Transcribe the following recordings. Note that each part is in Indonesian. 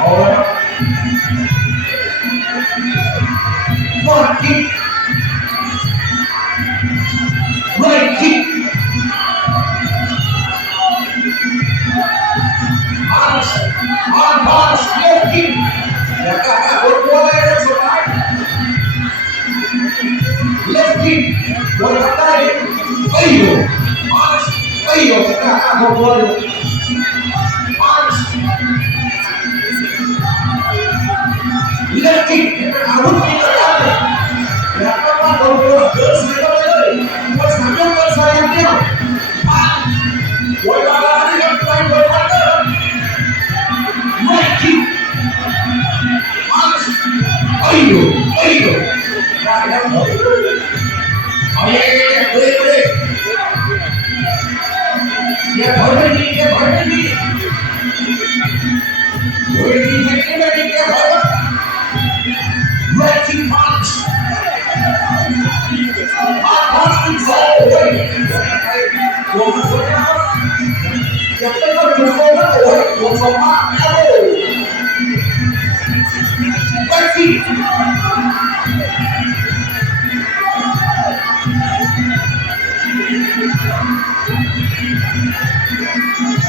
Ahora, por तरीके भरेगी बेटी कितने तरीके भरो मैची पांच आप पांच इंसान हो वो जब तक वो होगा तो वो वो समाज「なんだって」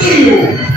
Deus.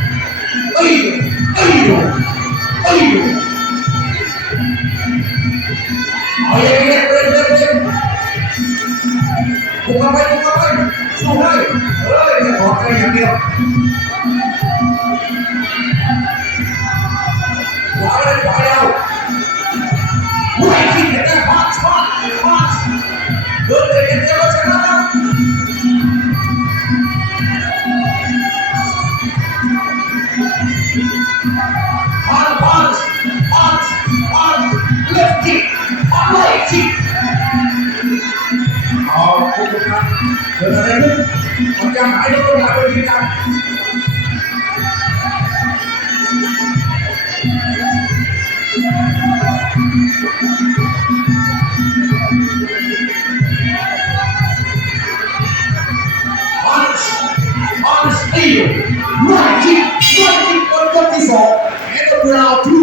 Jangan ayo kau nak berikan we're all too